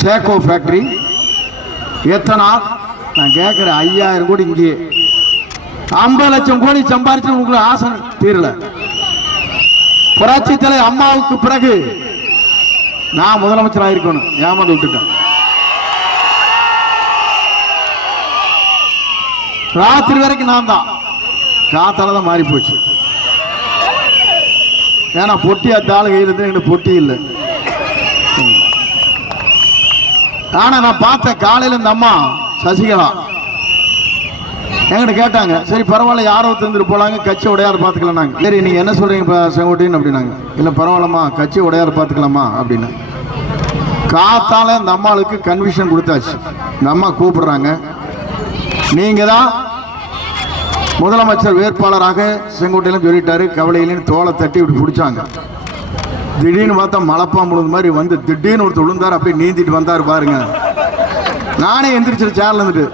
Sago factory எத்தனை நான் கேட்குறேன் 5000 கோடி இங்கே 50 லட்சம் கோடி சம்பாரிச்சு உங்களுக்கு ஆசை தீரல. புரட்சி தலை அம்மாவுக்கு பிறகு நான் முதலமைச்சராக இருக்கணும் ஏமாந்து விட்டுட்டேன். ராத்திரி வரைக்கும் நான் தான் காத்தால தான் மாறி போச்சு. ஏன்னா பொட்டி அந்த ஆளு கையில் இருந்து பொட்டி இல்லை. ஆனா நான் பார்த்தேன் காலையில் இந்த அம்மா சசிகலா என்கிட்ட கேட்டாங்க, சரி பரவாயில்ல யாரோ தந்துட்டு போலாங்க, கட்சி உடையார் பார்த்துக்கலாம். நாங்கள் சரி நீங்கள் என்ன சொல்கிறீங்க செங்கோட்டையன் அப்படின்னாங்க. இல்லை பரவாயில்லம்மா கட்சி உடையார் பார்த்துக்கலாமா அப்படின்னு. காத்தால இந்த அம்மாளுக்கு கன்விஷன் கொடுத்தாச்சு. இந்த அம்மா கூப்பிடுறாங்க, நீங்கள் தான் முதலமைச்சர் வேட்பாளராக செங்கோட்டையிலும் சொல்லிட்டாரு, கவலையிலும் தோலை தட்டி இப்படி பிடிச்சாங்க. திடீர்னு பார்த்தா மலைப்பாம்பு விழுந்த மாதிரி வந்து திடீர்னு ஒருத்தர் விழுந்தார், அப்படியே நீந்திட்டு வந்தார் பாருங்க. நானே எந்திரிச்சிரு சேர்ல இருந்துட்டு